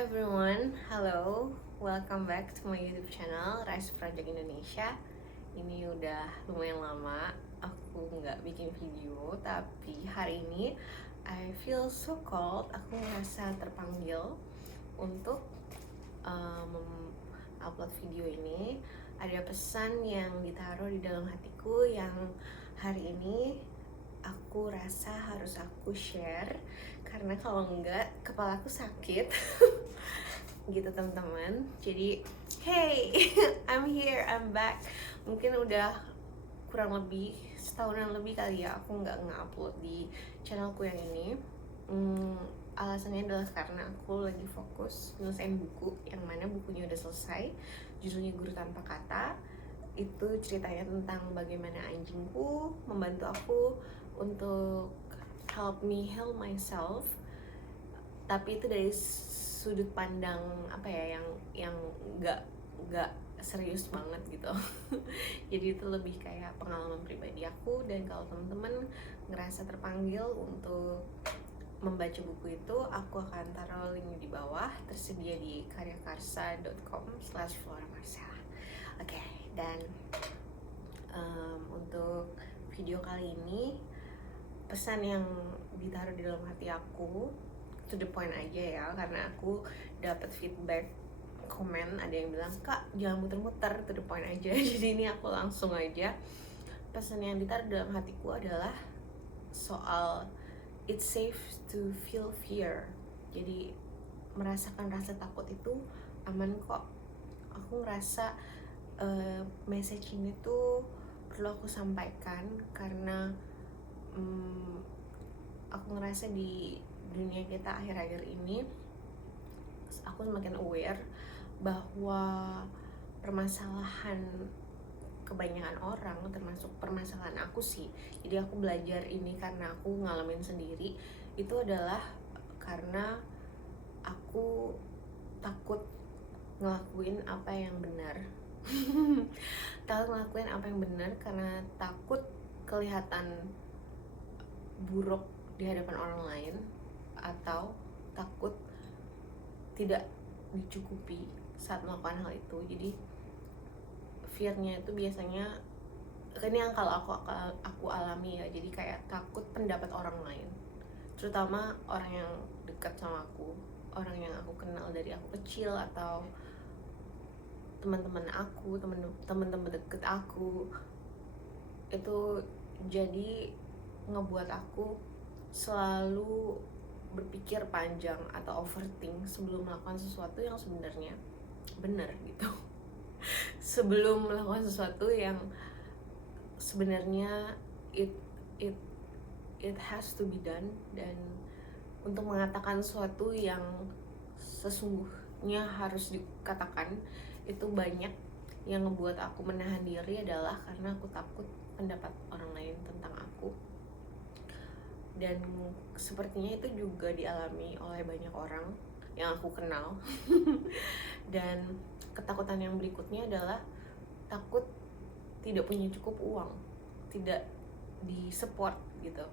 everyone, hello, welcome back to my YouTube channel Rise Project Indonesia. Ini udah lumayan lama aku nggak bikin video, tapi hari ini I feel so called. Aku merasa terpanggil untuk upload video ini. Ada pesan yang ditaruh di dalam hatiku yang hari ini aku rasa harus aku share, karena kalau enggak kepala aku sakit. Gitu teman-teman. Jadi hey, I'm here, I'm back. Mungkin udah kurang lebih setahunan lebih kali ya aku nggak nge-upload di channelku yang ini. Alasannya adalah karena aku lagi fokus nyelesain buku, yang mana bukunya udah selesai, judulnya Guru Tanpa Kata. Itu ceritanya tentang bagaimana anjingku membantu aku untuk help me heal myself, tapi itu dari sudut pandang apa ya, yang nggak serius banget gitu. Jadi itu lebih kayak pengalaman pribadi aku, dan kalau teman-teman ngerasa terpanggil untuk membaca buku itu, aku akan taruh linknya di bawah, tersedia di karyakarsa.com/flora-marcella. Oke, dan untuk video kali ini, pesan yang ditaruh di dalam hati aku to the point aja ya, karena aku dapat feedback komen, ada yang bilang, "Kak, jangan muter-muter, to the point aja." Jadi ini aku langsung aja. Pesan yang ditaruh dalam hatiku adalah soal it's safe to feel fear. Jadi merasakan rasa takut itu aman kok. Aku ngerasa message ini tuh perlu aku sampaikan karena aku ngerasa di dunia kita akhir-akhir ini aku semakin aware bahwa permasalahan kebanyakan orang, termasuk permasalahan aku sih, jadi aku belajar ini karena aku ngalamin sendiri, itu adalah karena aku takut ngelakuin apa yang benar. Takut ngelakuin apa yang benar karena takut kelihatan buruk di hadapan orang lain, atau takut tidak dicukupi saat melakukan hal itu. Jadi fear-nya itu biasanya, ini yang kalau aku alami ya, jadi kayak takut pendapat orang lain, terutama orang yang dekat sama aku, orang yang aku kenal dari aku kecil, atau teman-teman aku, teman-teman deket aku. Itu jadi ngebuat aku selalu berpikir panjang atau overthink sebelum melakukan sesuatu yang sebenarnya benar gitu. Sebelum melakukan sesuatu yang sebenarnya it has to be done, dan untuk mengatakan sesuatu yang sesungguhnya harus dikatakan, itu banyak yang ngebuat aku menahan diri adalah karena aku takut pendapat orang lain tentang aku. Dan sepertinya itu juga dialami oleh banyak orang yang aku kenal. Dan ketakutan yang berikutnya adalah takut tidak punya cukup uang, tidak disupport gitu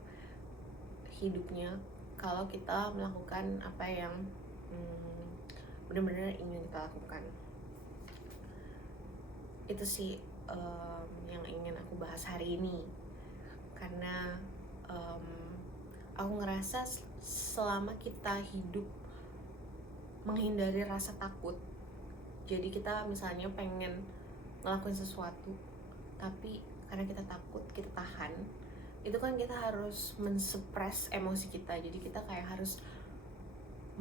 hidupnya kalau kita melakukan apa yang benar-benar ingin kita lakukan. Itu sih yang ingin aku bahas hari ini, karena aku ngerasa selama kita hidup menghindari rasa takut, jadi kita misalnya pengen ngelakuin sesuatu tapi karena kita takut, kita tahan, itu kan kita harus mensuppress emosi kita, jadi kita kayak harus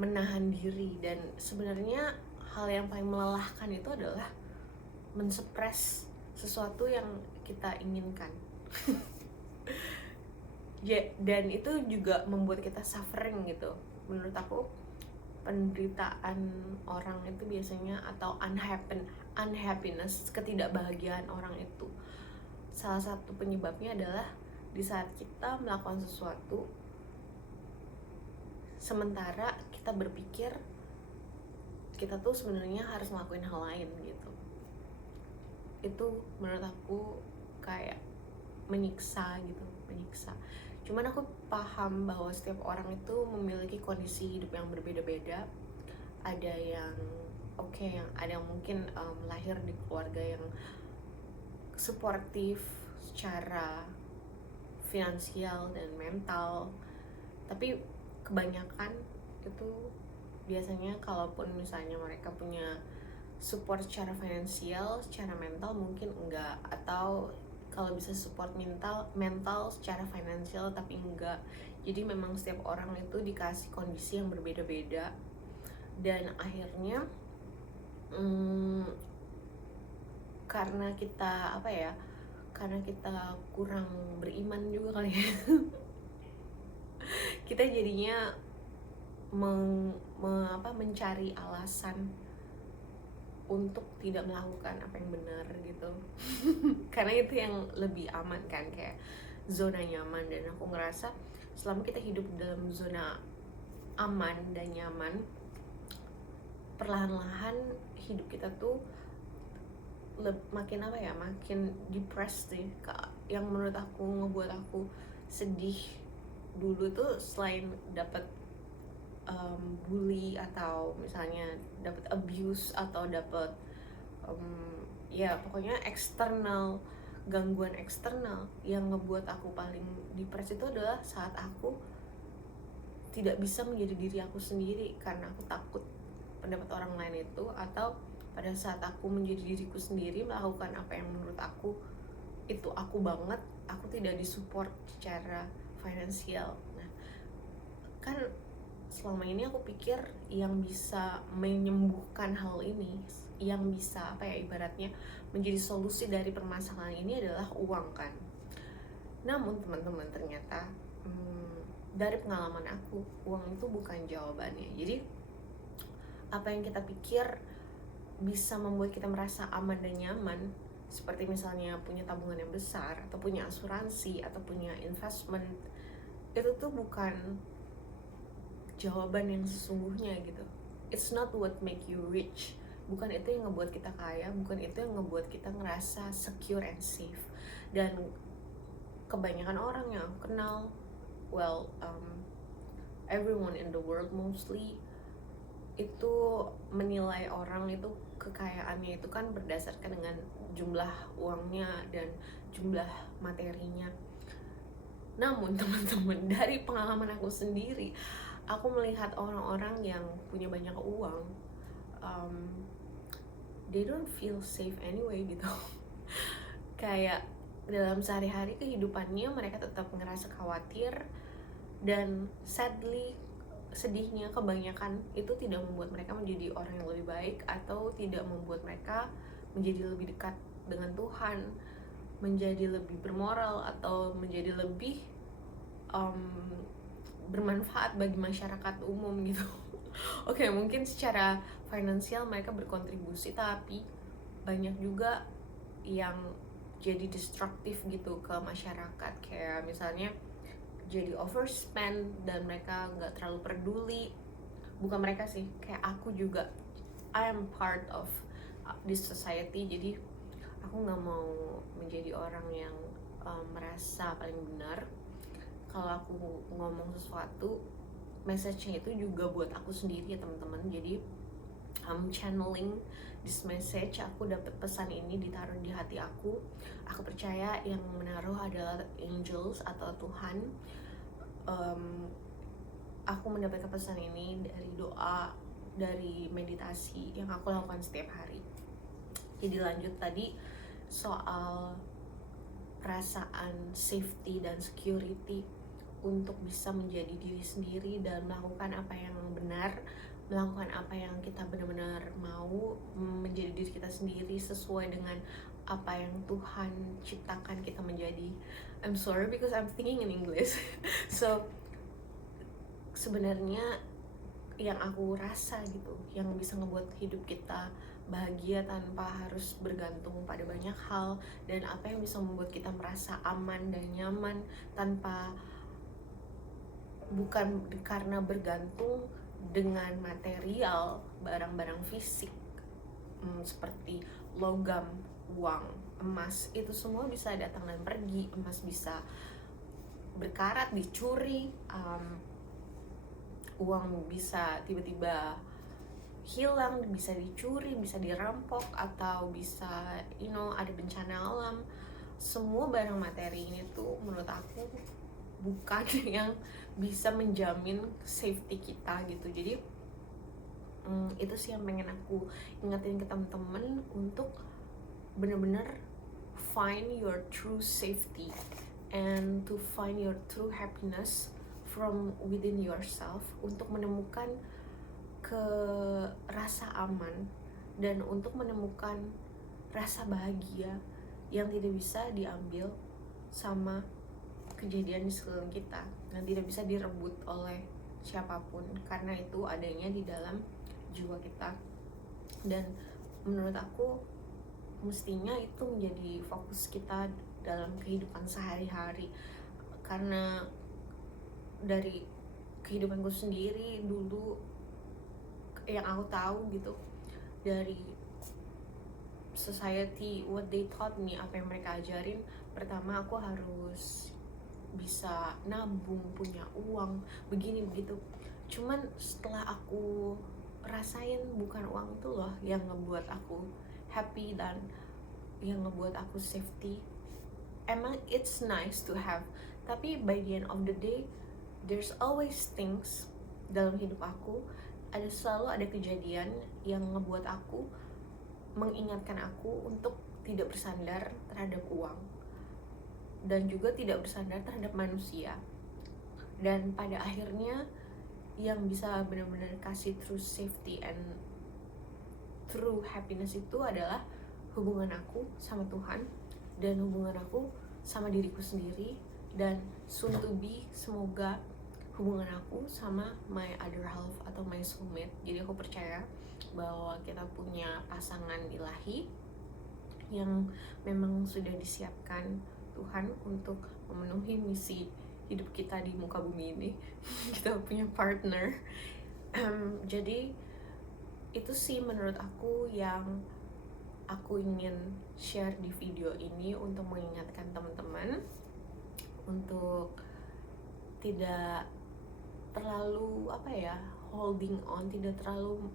menahan diri. Dan sebenarnya hal yang paling melelahkan itu adalah mensuppress sesuatu yang kita inginkan. Dan itu juga membuat kita suffering gitu. Menurut aku penderitaan orang itu biasanya, atau unhappiness, ketidakbahagiaan orang itu, salah satu penyebabnya adalah di saat kita melakukan sesuatu sementara kita berpikir kita tuh sebenarnya harus ngelakuin hal lain gitu. Itu menurut aku kayak menyiksa gitu, menyiksa. Cuman aku paham bahwa setiap orang itu memiliki kondisi hidup yang berbeda-beda. ada yang yang ada yang mungkin lahir di keluarga yang suportif secara finansial dan mental, tapi kebanyakan itu biasanya kalaupun misalnya mereka punya support secara finansial, secara mental mungkin enggak, atau kalau bisa support mental secara finansial tapi enggak. Jadi memang setiap orang itu dikasih kondisi yang berbeda-beda, dan akhirnya karena kita karena kita kurang beriman juga kali ya kita jadinya mencari alasan untuk tidak melakukan apa yang benar gitu karena itu yang lebih aman kan, kayak zona nyaman. Dan aku ngerasa selama kita hidup dalam zona aman dan nyaman, perlahan-lahan hidup kita tuh makin makin depressed deh. Yang menurut aku ngebuat aku sedih dulu tuh, selain dapat bully atau misalnya dapat abuse atau dapat pokoknya gangguan eksternal, yang ngebuat aku paling depressed itu adalah saat aku tidak bisa menjadi diri aku sendiri karena aku takut pendapat orang lain itu, atau pada saat aku menjadi diriku sendiri melakukan apa yang menurut aku itu aku banget, aku tidak disupport secara finansial. Nah, kan selama ini aku pikir yang bisa menyembuhkan hal ini, yang bisa ibaratnya menjadi solusi dari permasalahan ini adalah uang kan. Namun teman-teman, ternyata dari pengalaman aku, uang itu bukan jawabannya. Jadi apa yang kita pikir bisa membuat kita merasa aman dan nyaman, seperti misalnya punya tabungan yang besar, atau punya asuransi, atau punya investment, itu tuh bukan jawaban yang sesungguhnya gitu. It's not what make you rich. Bukan itu yang ngebuat kita kaya, bukan itu yang ngebuat kita ngerasa secure and safe. Dan kebanyakan orang yang aku kenal, everyone in the world mostly, itu menilai orang itu kekayaannya itu kan berdasarkan dengan jumlah uangnya dan jumlah materinya. Namun teman-teman, dari pengalaman aku sendiri, aku melihat orang-orang yang punya banyak uang, they don't feel safe anyway gitu. Kayak dalam sehari-hari kehidupannya mereka tetap ngerasa khawatir, dan sedihnya kebanyakan itu tidak membuat mereka menjadi orang yang lebih baik, atau tidak membuat mereka menjadi lebih dekat dengan Tuhan, menjadi lebih bermoral, atau menjadi lebih bermanfaat bagi masyarakat umum gitu. Oke, mungkin secara finansial mereka berkontribusi, tapi banyak juga yang jadi destruktif gitu ke masyarakat, kayak misalnya jadi overspend dan mereka nggak terlalu peduli. Bukan mereka sih, kayak aku juga, I am part of this society, jadi aku nggak mau menjadi orang yang merasa paling benar. Kalau aku ngomong sesuatu, message-nya itu juga buat aku sendiri ya teman-teman. Jadi I'm channeling this message, aku dapat pesan ini ditaruh di hati aku. Aku percaya yang menaruh adalah angels atau Tuhan. Aku mendapatkan pesan ini dari doa, dari meditasi yang aku lakukan setiap hari. Jadi lanjut tadi soal perasaan safety dan security untuk bisa menjadi diri sendiri dan melakukan apa yang benar, melakukan apa yang kita benar-benar mau, menjadi diri kita sendiri sesuai dengan apa yang Tuhan ciptakan kita menjadi. I'm sorry because I'm thinking in English. So sebenarnya yang aku rasa gitu, yang bisa ngebuat hidup kita bahagia tanpa harus bergantung pada banyak hal, dan apa yang bisa membuat kita merasa aman dan nyaman tanpa, bukan karena bergantung dengan material, barang-barang fisik seperti logam, uang, emas, itu semua bisa datang dan pergi. Emas bisa berkarat, dicuri, uang bisa tiba-tiba hilang, bisa dicuri, bisa dirampok, atau bisa ada bencana alam. Semua barang materi ini tuh menurut aku bukan yang bisa menjamin safety kita gitu. Jadi itu sih yang pengen aku ingetin ke temen-temen, untuk bener-bener find your true safety and to find your true happiness from within yourself, untuk menemukan ke rasa aman dan untuk menemukan rasa bahagia yang tidak bisa diambil sama kejadian di sekeliling kita, yang tidak bisa direbut oleh siapapun, karena itu adanya di dalam jiwa kita. Dan menurut aku mestinya itu menjadi fokus kita dalam kehidupan sehari-hari, karena dari kehidupanku sendiri dulu yang aku tahu gitu, dari society, what they taught me, apa yang mereka ajarin, pertama aku harus bisa nabung, punya uang, begini begitu. Cuman setelah aku rasain, bukan uang itu loh yang ngebuat aku happy dan yang ngebuat aku safety. Emang it's nice to have, tapi by the end of the day there's always things dalam hidup aku, selalu ada kejadian yang ngebuat aku, mengingatkan aku untuk tidak bersandar terhadap uang dan juga tidak bersandar terhadap manusia. Dan pada akhirnya yang bisa benar-benar kasih true safety and true happiness itu adalah hubungan aku sama Tuhan dan hubungan aku sama diriku sendiri, dan soon to be semoga hubungan aku sama my other half atau my soulmate. Jadi aku percaya bahwa kita punya pasangan ilahi yang memang sudah disiapkan Tuhan untuk memenuhi misi hidup kita di muka bumi ini. Kita punya partner. Jadi itu sih menurut aku yang aku ingin share di video ini, untuk mengingatkan teman-teman untuk tidak terlalu holding on, tidak terlalu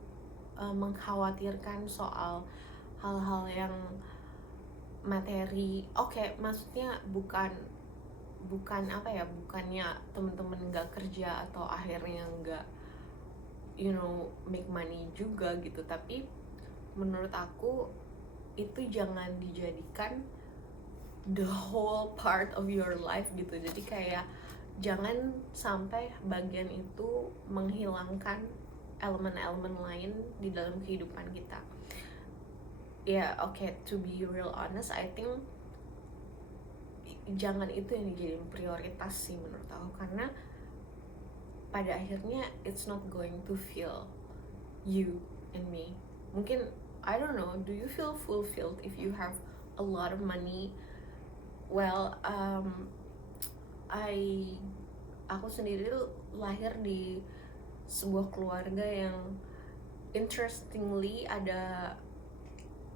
mengkhawatirkan soal hal-hal yang materi. Maksudnya bukannya teman-teman nggak kerja atau akhirnya nggak make money juga gitu, tapi menurut aku itu jangan dijadikan the whole part of your life gitu. Jadi kayak jangan sampai bagian itu menghilangkan elemen-elemen lain di dalam kehidupan kita. To be real honest, I think jangan itu yang dijadiin prioritas sih menurut aku, karena pada akhirnya it's not going to fill you and me. Mungkin I don't know, do you feel fulfilled if you have a lot of money? Well, aku sendiri tuh lahir di sebuah keluarga yang interestingly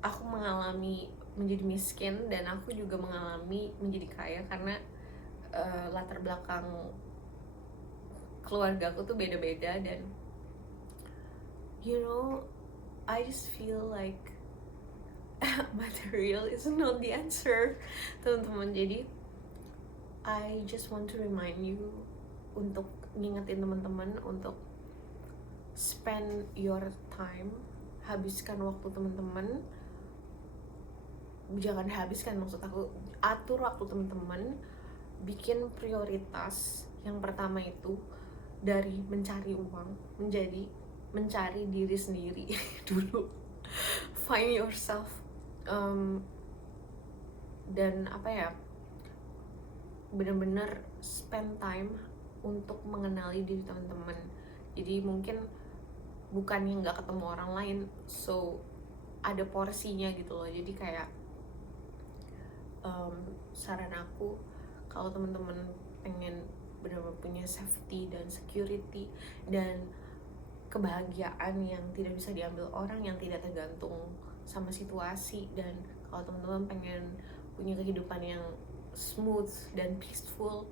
aku mengalami menjadi miskin, dan aku juga mengalami menjadi kaya, karena latar belakang keluarga aku tuh beda-beda. Dan I just feel like material is not the answer, teman-teman. Jadi I just want to remind you, untuk ngingetin teman-teman untuk spend your time, habiskan waktu teman-teman. Jangan habiskan, maksud aku atur waktu teman-teman, bikin prioritas. Yang pertama itu dari mencari uang menjadi mencari diri sendiri dulu. Find yourself, dan bener-bener spend time untuk mengenali diri teman-teman. Jadi mungkin bukan yang nggak ketemu orang lain, so ada porsinya gitu loh. Jadi kayak saran aku, kalau teman-teman pengen benar-benar punya safety dan security dan kebahagiaan yang tidak bisa diambil orang, yang tidak tergantung sama situasi, dan kalau teman-teman pengen punya kehidupan yang smooth dan peaceful,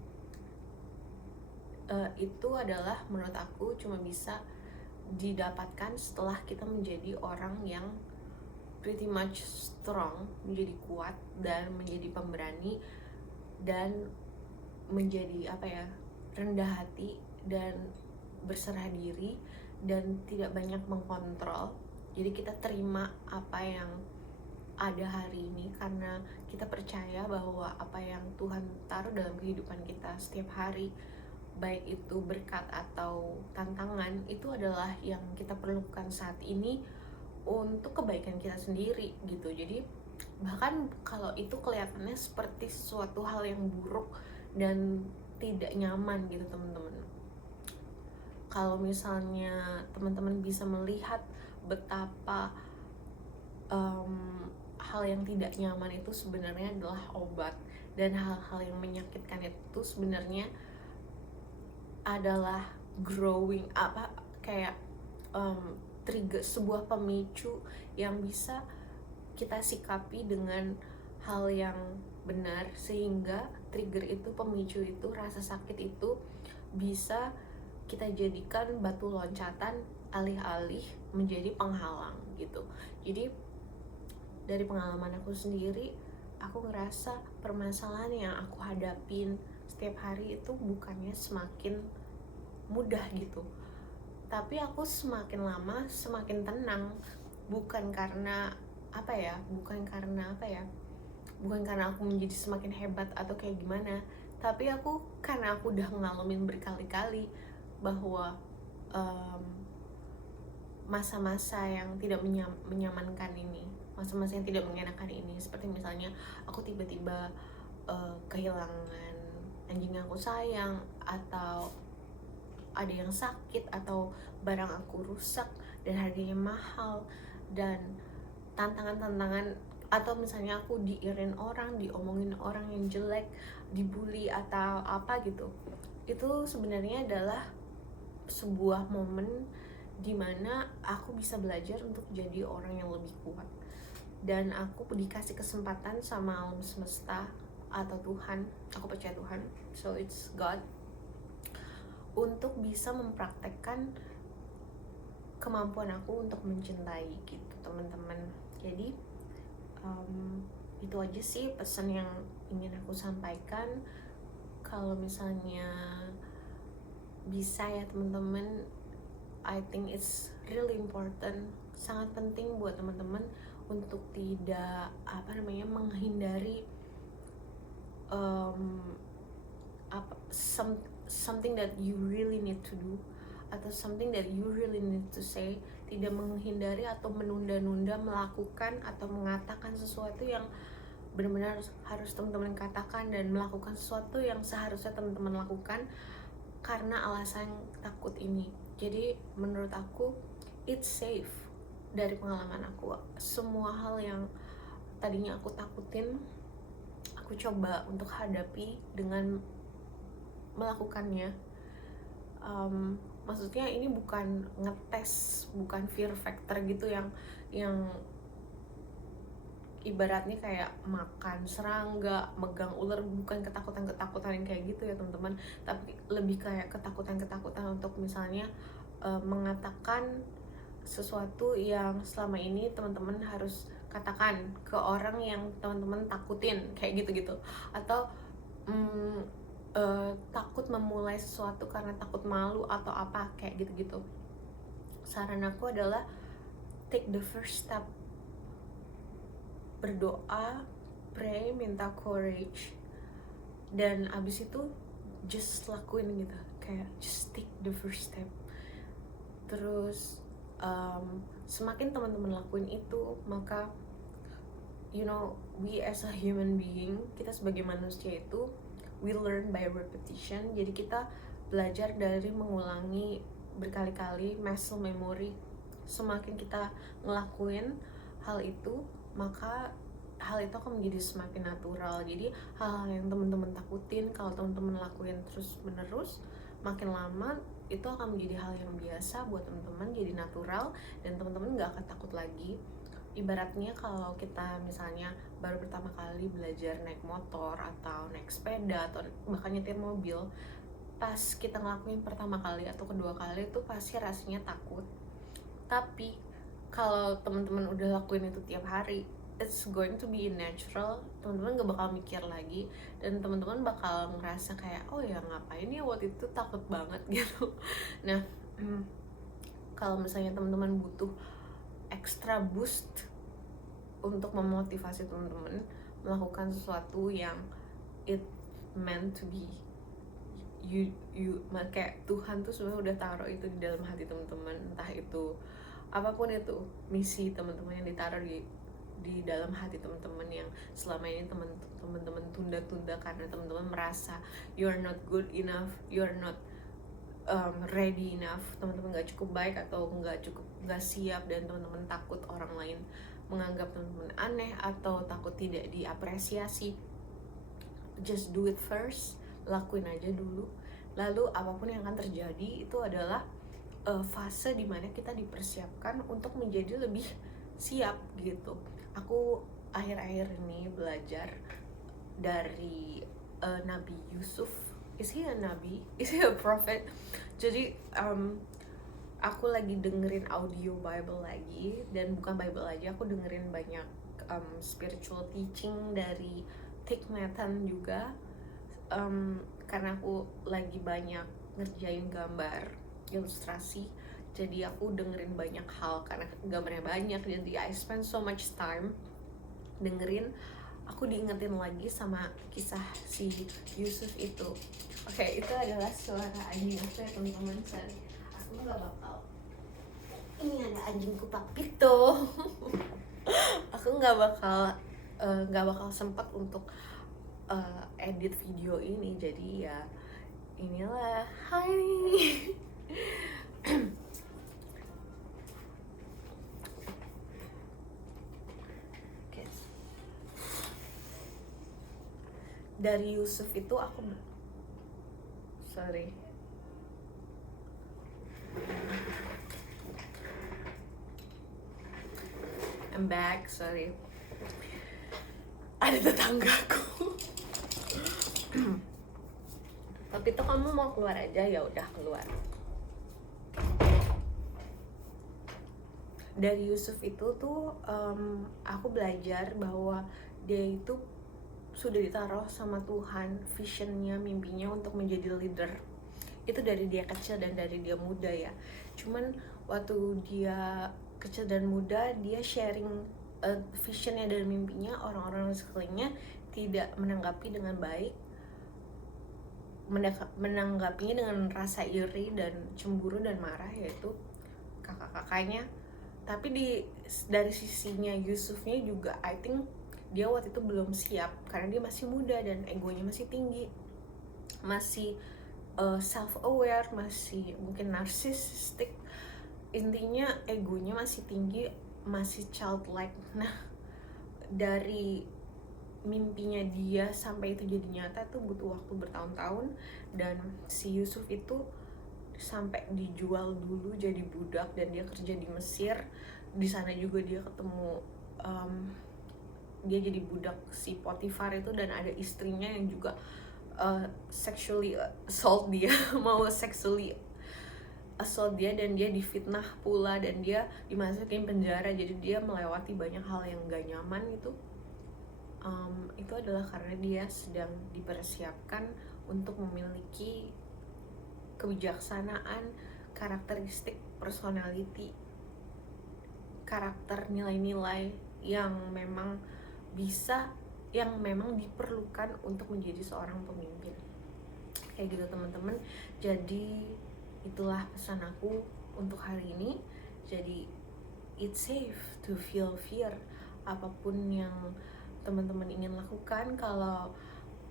itu adalah menurut aku cuma bisa didapatkan setelah kita menjadi orang yang pretty much strong, menjadi kuat dan menjadi pemberani dan menjadi rendah hati dan berserah diri dan tidak banyak mengkontrol. Jadi kita terima apa yang ada hari ini karena kita percaya bahwa apa yang Tuhan taruh dalam kehidupan kita setiap hari, baik itu berkat atau tantangan, itu adalah yang kita perlukan saat ini untuk kebaikan kita sendiri gitu. Jadi bahkan kalau itu kelihatannya seperti sesuatu hal yang buruk dan tidak nyaman gitu teman-teman, kalau misalnya teman-teman bisa melihat betapa hal yang tidak nyaman itu sebenarnya adalah obat, dan hal-hal yang menyakitkan itu sebenarnya adalah growing trigger, sebuah pemicu yang bisa kita sikapi dengan hal yang benar, sehingga trigger itu, pemicu itu, rasa sakit itu bisa kita jadikan batu loncatan alih-alih menjadi penghalang gitu. Jadi dari pengalaman aku sendiri, aku ngerasa permasalahan yang aku hadapin setiap hari itu bukannya semakin mudah gitu, tapi aku semakin lama semakin tenang. Bukan karena bukan karena aku menjadi semakin hebat atau kayak gimana, tapi karena aku udah ngalamin berkali-kali bahwa masa-masa yang tidak menyamankan ini, masa-masa yang tidak mengenakan ini, seperti misalnya aku tiba-tiba kehilangan anjing yang aku sayang, atau ada yang sakit, atau barang aku rusak dan harganya mahal, dan tantangan-tantangan, atau misalnya aku diirin orang, diomongin orang yang jelek, dibully atau apa gitu. Itu sebenarnya adalah sebuah momen dimana aku bisa belajar untuk jadi orang yang lebih kuat, dan aku dikasih kesempatan sama alam semesta atau Tuhan, aku percaya Tuhan, so it's God, untuk bisa mempraktekkan kemampuan aku untuk mencintai gitu teman-teman. Jadi itu aja sih pesan yang ingin aku sampaikan. Kalau misalnya bisa ya teman-teman, I think it's really important, sangat penting buat teman-teman untuk tidak menghindari something that you really need to do, atau something that you really need to say. Tidak menghindari atau menunda-nunda melakukan atau mengatakan sesuatu yang benar-benar harus teman-teman katakan, dan melakukan sesuatu yang seharusnya teman-teman lakukan karena alasan takut ini. Jadi menurut aku it's safe. Dari pengalaman aku, semua hal yang tadinya aku takutin, aku coba untuk hadapi dengan melakukannya. Maksudnya ini bukan ngetes, bukan fear factor gitu yang ibaratnya kayak makan serangga, megang ular, bukan ketakutan yang kayak gitu ya teman-teman, tapi lebih kayak ketakutan untuk misalnya mengatakan sesuatu yang selama ini teman-teman harus katakan ke orang yang teman-teman takutin, kayak gitu-gitu, atau takut memulai sesuatu karena takut malu atau apa, kayak gitu-gitu. Saran aku adalah take the first step, berdoa, pray, minta courage, dan abis itu just lakuin gitu, kayak just take the first step. Terus semakin teman-teman lakuin itu, maka we as a human being, kita sebagai manusia itu, we learn by repetition. Jadi kita belajar dari mengulangi berkali-kali, muscle memory. Semakin kita ngelakuin hal itu, maka hal itu akan menjadi semakin natural. Jadi hal-hal yang teman-teman takutin, kalau teman-teman lakuin terus menerus, makin lama itu akan menjadi hal yang biasa buat teman-teman, jadi natural, dan teman-teman gak akan takut lagi. Ibaratnya kalau kita misalnya baru pertama kali belajar naik motor atau naik sepeda atau bahkan nyetir mobil, pas kita ngelakuin pertama kali atau kedua kali itu pasti rasanya takut, Tapi kalau teman-teman udah lakuin itu tiap hari, it's going to be natural. Teman-teman gak bakal mikir lagi, dan teman-teman bakal ngerasa kayak, oh ya ngapain ya waktu itu takut banget gitu. Nah, kalau misalnya teman-teman butuh extra boost untuk memotivasi teman-teman melakukan sesuatu yang it meant to be, kayak Tuhan tuh sebenarnya udah taruh itu di dalam hati teman-teman, entah itu apapun itu misi teman-teman yang ditaruh di dalam hati teman-teman yang selama ini teman-teman tunda-tunda karena teman-teman merasa you're not good enough, you're not ready enough, teman-teman nggak cukup baik atau nggak siap, dan teman-teman takut orang lain menganggap teman-teman aneh atau takut tidak diapresiasi. Just do it first, lakuin aja dulu, lalu apapun yang akan terjadi itu adalah fase dimana kita dipersiapkan untuk menjadi lebih siap gitu. Aku akhir-akhir ini belajar dari Nabi Yusuf. Is he a nabi? Is he a prophet? Jadi aku lagi dengerin audio Bible lagi, dan bukan Bible aja, aku dengerin banyak spiritual teaching dari Thich Nhat Hanh juga, karena aku lagi banyak ngerjain gambar ilustrasi, jadi aku dengerin banyak hal karena gambarnya banyak, jadi I spend so much time dengerin. Aku diingetin lagi sama kisah si Yusuf itu. Oke, itu adalah suara anjing aku ya teman-teman. Aku nggak bakal, ini ada anjingku Papito. Aku nggak bakal sempat untuk edit video ini, jadi ya inilah. Hai. Dari Yusuf itu aku I'm back, sorry. Ada tetanggaku. Tapi tuh kamu mau keluar aja, ya udah keluar. Dari Yusuf itu tuh aku belajar bahwa dia itu sudah ditaruh sama Tuhan visionnya, mimpinya untuk menjadi leader. Itu dari dia kecil dan dari dia muda ya. Cuman waktu dia kecil dan muda, dia sharing visionnya dan mimpinya, orang-orang di sekelilingnya tidak menanggapi dengan baik, menanggapinya dengan rasa iri dan cemburu dan marah, yaitu kakak-kakaknya. Tapi dari sisinya Yusufnya juga, I think dia waktu itu belum siap karena dia masih muda dan egonya masih tinggi, masih self-aware, masih mungkin narsistik. Intinya egonya masih tinggi, masih childlike. Nah, dari mimpinya dia sampai itu jadi nyata tuh butuh waktu bertahun-tahun, dan si Yusuf itu sampai dijual dulu jadi budak dan dia kerja di Mesir. Di sana juga dia ketemu dia jadi budak si Potifar itu, dan ada istrinya yang juga sexually assault dia mau sexually assault dia, dan dia difitnah pula, dan dia dimasukin penjara. Jadi dia melewati banyak hal yang gak nyaman itu. Itu adalah karena dia sedang dipersiapkan untuk memiliki kebijaksanaan, karakteristik, personality, karakter, nilai-nilai yang memang diperlukan untuk menjadi seorang pemimpin. Kayak gitu teman-teman. Jadi itulah pesan aku untuk hari ini. Jadi it's safe to feel fear. Apapun yang teman-teman ingin lakukan, kalau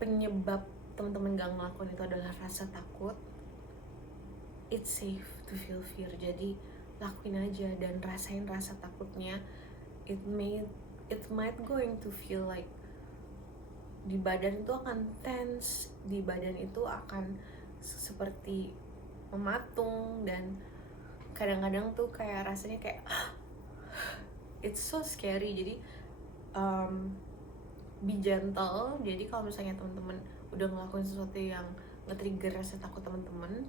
penyebab teman-teman gak ngelakuin itu adalah rasa takut, it's safe to feel fear. Jadi lakuin aja dan rasain rasa takutnya. It might going to feel like di badan itu akan tense, di badan itu akan seperti mematung, dan kadang-kadang tuh kayak rasanya kayak it's so scary. Jadi be gentle. Jadi kalau misalnya teman-teman udah ngelakuin sesuatu yang nge-trigger rasa takut teman-teman,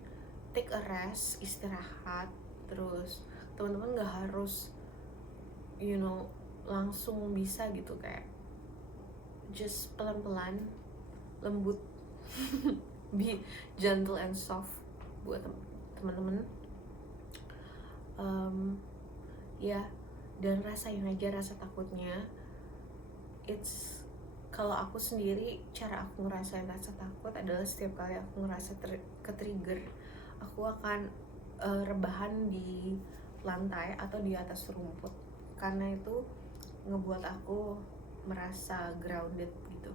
take a rest, istirahat, terus teman-teman nggak harus langsung bisa gitu, kayak just pelan-pelan, lembut. Be gentle and soft buat teman-teman. Ya, dan rasain aja rasa takutnya. Kalau aku sendiri, cara aku ngerasain rasa takut adalah setiap kali aku ngerasa ke-trigger, aku akan rebahan di lantai atau di atas rumput, karena itu ngebuat aku merasa grounded gitu,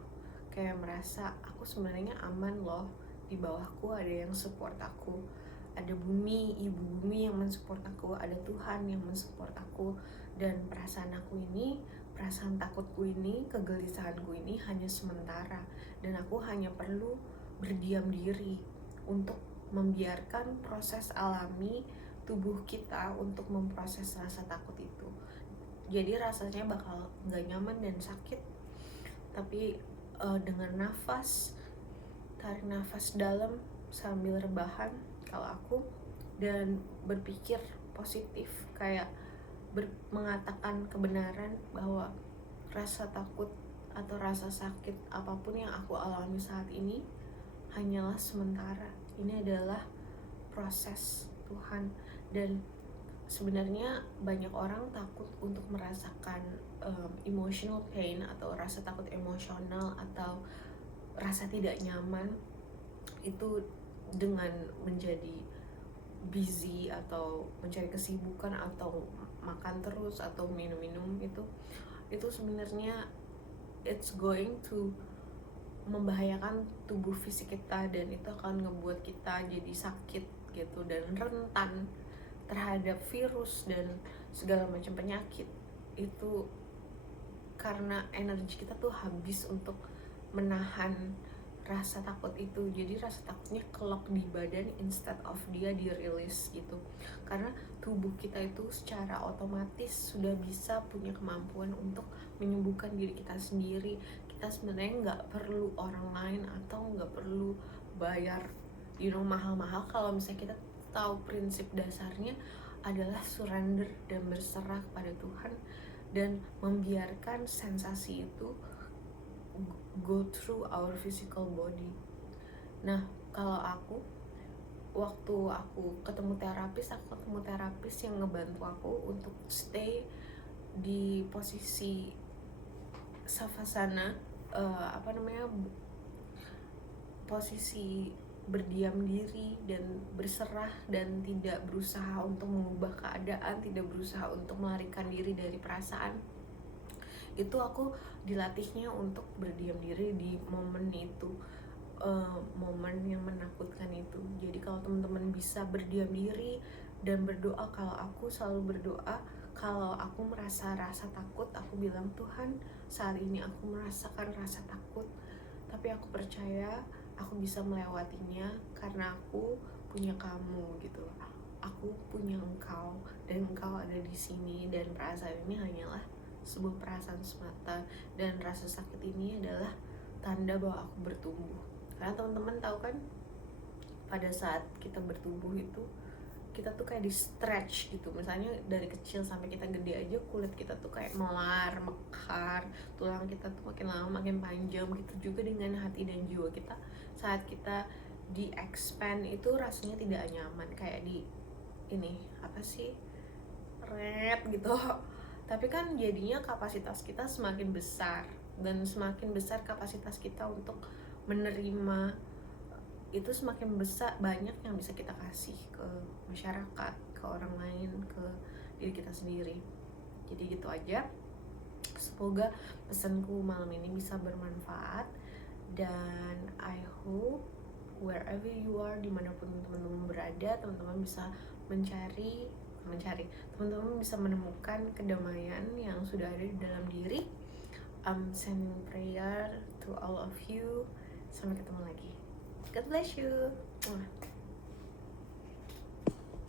kayak merasa aku sebenarnya aman loh, di bawahku ada yang support aku, ada bumi, ibu bumi yang mensupport aku, ada Tuhan yang mensupport aku, dan perasaan takutku ini, kegelisahanku ini hanya sementara, dan aku hanya perlu berdiam diri untuk membiarkan proses alami tubuh kita untuk memproses rasa takut itu. Jadi rasanya bakal nggak nyaman dan sakit, tapi dengan tarik nafas dalam sambil rebahan kalau aku, dan berpikir positif, kayak mengatakan kebenaran bahwa rasa takut atau rasa sakit apapun yang aku alami saat ini hanyalah sementara. Ini adalah proses Tuhan, dan sebenarnya banyak orang takut untuk merasakan emotional pain atau rasa takut emosional atau rasa tidak nyaman itu dengan menjadi busy atau mencari kesibukan atau makan terus atau minum-minum. Itu sebenarnya it's going to membahayakan tubuh fisik kita, dan itu akan ngebuat kita jadi sakit gitu dan rentan terhadap virus dan segala macam penyakit. Itu karena energi kita tuh habis untuk menahan rasa takut itu, jadi rasa takutnya kelok di badan instead of dia dirilis gitu, karena tubuh kita itu secara otomatis sudah bisa punya kemampuan untuk menyembuhkan diri kita sendiri. Kita sebenarnya nggak perlu orang lain atau nggak perlu bayar mahal-mahal kalau misalnya kita tahu prinsip dasarnya adalah surrender dan berserah kepada Tuhan, dan membiarkan sensasi itu go through our physical body. Nah, kalau waktu aku ketemu terapis yang ngebantu aku untuk stay di posisi savasana, posisi berdiam diri dan berserah, dan tidak berusaha untuk mengubah keadaan, tidak berusaha untuk melarikan diri dari perasaan. Itu aku dilatihnya untuk berdiam diri di momen itu, momen yang menakutkan itu. Jadi kalau teman-teman bisa berdiam diri dan berdoa, kalau aku selalu berdoa kalau aku merasa rasa takut, aku bilang, Tuhan, saat ini aku merasakan rasa takut, tapi aku percaya aku bisa melewatinya karena aku punya kamu gitu. Aku punya engkau, dan engkau ada di sini, dan perasaan ini hanyalah sebuah perasaan semata, dan rasa sakit ini adalah tanda bahwa aku bertumbuh. Karena teman-teman tahu kan, pada saat kita bertumbuh itu kita tuh kayak di stretch gitu. Misalnya dari kecil sampai kita gede aja, kulit kita tuh kayak melar, mekar, tulang kita tuh makin lama makin panjang. Gitu juga dengan hati dan jiwa kita. Saat kita di expand itu rasanya tidak nyaman, kayak di red gitu. Tapi kan jadinya kapasitas kita semakin besar, dan semakin besar kapasitas kita untuk menerima itu, semakin besar banyak yang bisa kita kasih ke masyarakat, ke orang lain, ke diri kita sendiri. Jadi gitu aja. Semoga pesanku malam ini bisa bermanfaat, dan I hope wherever you are, dimanapun teman-teman berada, teman-teman bisa teman-teman bisa menemukan kedamaian yang sudah ada di dalam diri. I'm sending prayer to all of you. Sampai ketemu lagi. God bless you.